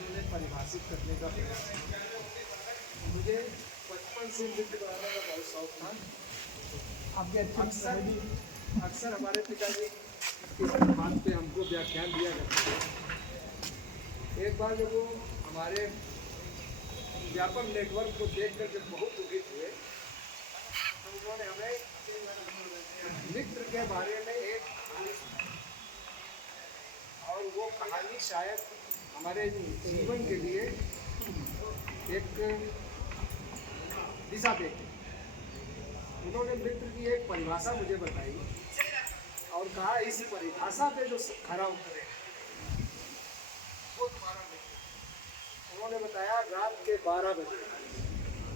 उन्होंने परिभाषित करने का प्रयास किया। मुझे बचपन से नृत्य बनाने का बहुत शौक था। अक्सर हमारे पिताजी इस बात पे हमको व्याख्यान दिया करते थे। एक बार जब वो हमारे व्यापक नेटवर्क को देखकर जब बहुत दुखित हुए तो उन्होंने हमें मित्र के बारे में एक कहानी सुनाई, और वो कहानी शायद हमारे जीवन के लिए एक दिशा देती। उन्होंने मित्र की एक परिभाषा मुझे बताई और कहा इस परिभाषा पे जो खरा उतरे वो तुम्हारा मित्र। उन्होंने बताया रात के 12 बजे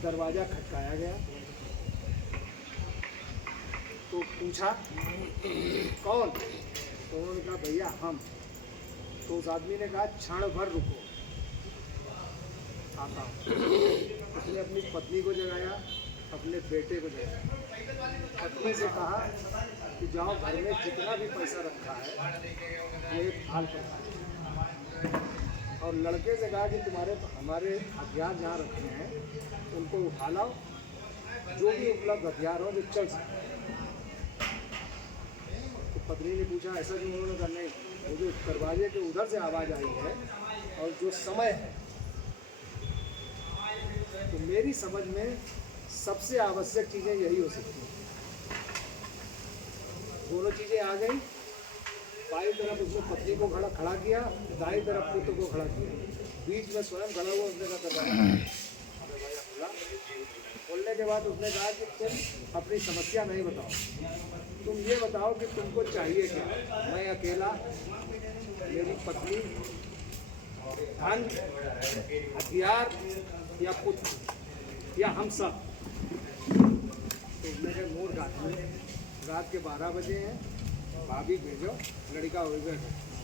दरवाजा खटकाया गया तो पूछा कौन? तो उन्होंने कहा भैया हम। तो उस आदमी ने कहा क्षण भर रुको, आता हूँ। उसने अपनी पत्नी को जगाया, अपने बेटे को जगाया, पत्नी से कहा कि जाओ घर में जितना भी पैसा रखा है वो एक थाल पर रखो। और लड़के से कहा कि हमारे हथियार जहाँ रखे हैं उनको उठा लाओ, जो भी उपलब्ध हथियार हो जो चल सके। तो पत्नी ने पूछा ऐसा क्यों? उन्होंने कहा नहीं, वो जो दरवाजे के उधर से आवाज़ आई है और जो समय है, तो मेरी समझ में सबसे आवश्यक चीज़ें यही हो सकती हैं। दोनों चीज़ें आ गई। बाई तरफ उसने पत्नी को खड़ा किया, दाई तरफ पुत्र को खड़ा किया, बीच में स्वयं खड़ा हुआ। उसने कहा दरवाजा खुला। खोलने के बाद उसने कहा कि तुम अपनी समस्या नहीं बताओ, तुम ये बताओ कि तुमको चाहिए क्या। मैं अकेला, मेरी पत्नी, धन, हथियार या पुत्र या हम सब? तो मेरे मूड रात के 12 बजे हैं, भाभी भेजो, लड़का हो गया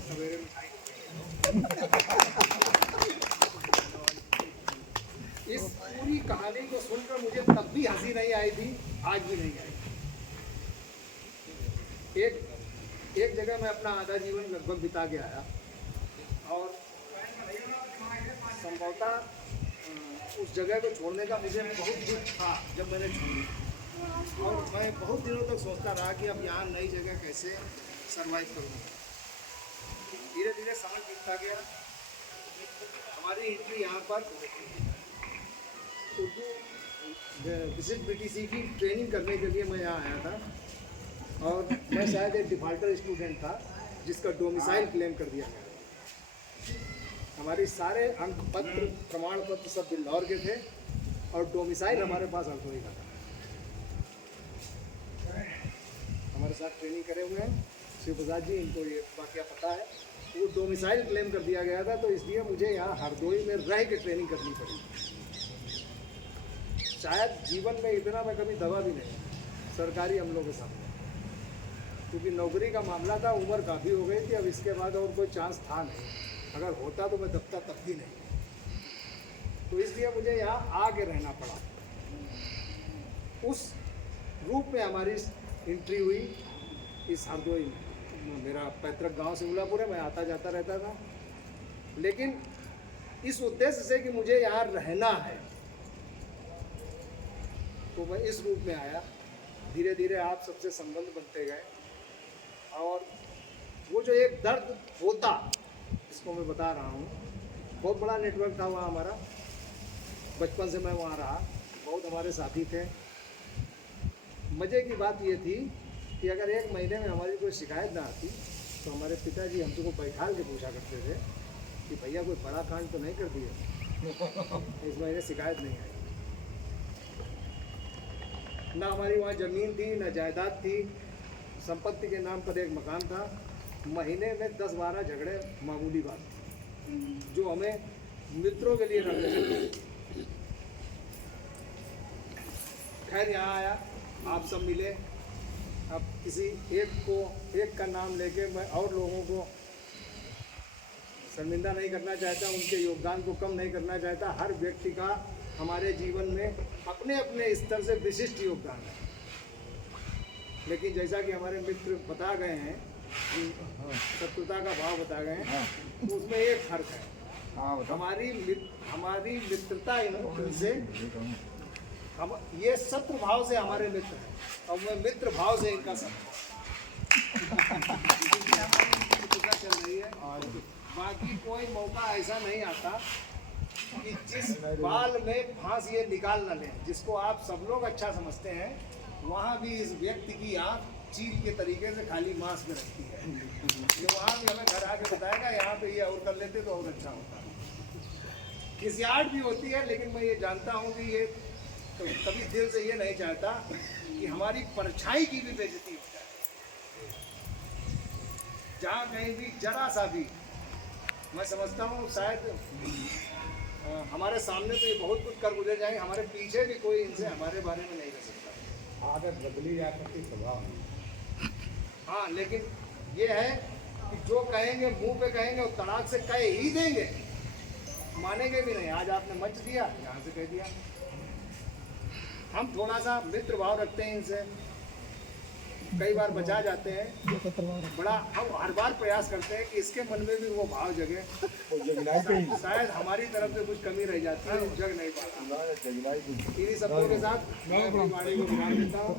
सवेरे मिठाई। इस पूरी कहानी को सुनकर मुझे तब भी हंसी नहीं आई थी, आज भी नहीं आई। एक जगह मैं अपना आधा जीवन लगभग बिता के आया और संभवतः उस जगह को छोड़ने का मुझे बहुत दुख था जब मैंने छोड़ी। और मैं बहुत दिनों तक सोचता रहा कि अब यहाँ नई जगह कैसे सरवाइव करूँगा। धीरे धीरे समय बीतता गया। हमारी एंट्री यहाँ पर उर्दू विजिट BTC की ट्रेनिंग करने के लिए मैं यहाँ आया था, और मैं शायद एक डिफाल्टर स्टूडेंट था जिसका डोमिसाइल क्लेम कर दिया गया। हमारे सारे अंक पत्र, प्रमाण पत्र सब बिल्लौर के थे और डोमिसाइल हमारे पास हरदोई का था। हमारे साथ ट्रेनिंग करे हुए हैं शिव प्रसाद जी, इनको ये वाकया पता है। वो डोमिसाइल क्लेम कर दिया गया था, तो इसलिए मुझे यहाँ हरदोई में रह के ट्रेनिंग करनी पड़ी। शायद जीवन में इतना मैं कभी दबा भी नहीं सरकारी अमलों के सामने, क्योंकि नौकरी का मामला था, उम्र काफ़ी हो गई थी। अब इसके बाद और कोई चांस था नहीं, अगर होता तो मैं दबता तब भी नहीं। तो इसलिए मुझे यहाँ आके रहना पड़ा। उस रूप में हमारी एंट्री हुई इस हरदोई में। मेरा पैतृक गांव सिंगुलापुर है, मैं आता जाता रहता था, लेकिन इस उद्देश्य से कि मुझे यहाँ रहना है तो मैं इस रूप में आया। धीरे धीरे आप सबसे संबंध बनते गए, और वो जो एक दर्द होता, इसको मैं बता रहा हूँ। बहुत बड़ा नेटवर्क था वहाँ हमारा, बचपन से मैं वहाँ रहा, बहुत हमारे साथी थे। मज़े की बात ये थी कि अगर एक महीने में हमारी कोई शिकायत ना आती तो हमारे पिताजी हमसे को बैठाल के पूछा करते थे कि भैया कोई बड़ा कांड तो नहीं कर दिया, इस महीने शिकायत नहीं आई। ना हमारी वहाँ ज़मीन थी, ना जायदाद थी, संपत्ति के नाम पर एक मकान था। महीने में 10-12 झगड़े मामूली बात, जो हमें मित्रों के लिए रखते थे। खैर यहाँ आया, आप सब मिले। अब किसी एक का नाम लेके मैं और लोगों को शर्मिंदा नहीं करना चाहता, उनके योगदान को कम नहीं करना चाहता। हर व्यक्ति का हमारे जीवन में अपने अपने स्तर से विशिष्ट योगदान है, लेकिन जैसा कि हमारे मित्र बता गए हैं, शत्रुता का भाव बता गए हैं, तो उसमें एक फर्क है। हमारी मित्रता इनसे, हम ये शत्रु भाव से हमारे मित्र हैं और मैं मित्र भाव से इनका शत्रु चल रही है। और बाकी कोई मौका ऐसा नहीं आता कि जिस बाल में फांस ये निकाल न लें। जिसको आप सब लोग अच्छा समझते हैं, वहाँ भी इस व्यक्ति की आँख चील के तरीके से खाली मांस में रखती है। ये वहाँ भी हमें घर आके बताएगा यहाँ पे ये और कर लेते तो और अच्छा होता। खिसियाहट भी होती है, लेकिन मैं ये जानता हूँ कि ये तो कभी दिल से ये नहीं चाहता कि हमारी परछाई की भी बेइज्जती हो जाए। जहाँ कहीं भी जरा सा भी, मैं समझता हूँ शायद हमारे सामने तो ये बहुत कुछ कर गुजर जाएंगे, हमारे पीछे भी कोई इनसे हमारे बारे में नहीं कर सकता। आदत बदली जा सकती, स्वभाव। हाँ, लेकिन ये है कि जो कहेंगे मुंह पे कहेंगे और तड़ाक से कह ही देंगे, मानेंगे भी नहीं। आज आपने मंच दिया, यहाँ से कह दिया। हम थोड़ा सा मित्र भाव रखते हैं इनसे, कई बार बचा जाते हैं। बड़ा हम हर बार प्रयास करते हैं कि इसके मन में भी वो भाव जगे। शायद हमारी तरफ से कुछ कमी रह जाती है, जग नहीं पाता। इन्हीं सबों के साथ मैं अपनी वाणी को विराम देता हूँ।